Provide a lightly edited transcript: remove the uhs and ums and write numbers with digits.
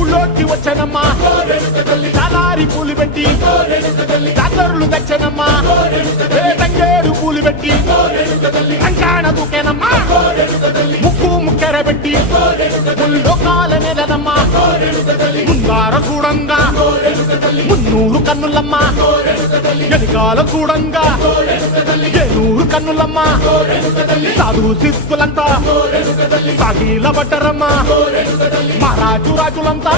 ఊళ్ళోకి వచ్చనమ్మా చాలారి పూలు పెట్టి జాతరులు తెచ్చనమ్మా తంగేరు పూలు పెట్టి కంకాణ దూకేనమ్మా ముక్కు ముక్కెర పెట్టి ముల్లోకాల నెలనమ్మా ముందార చూడంగా మున్నూరు కన్నులమ్మా వెనకాల చూడంగా ఏనూరు కన్నులమ్మా సాధు సిద్ధులంతా సాగిల బట్టరమ్మా మహారాజు రాజులంతా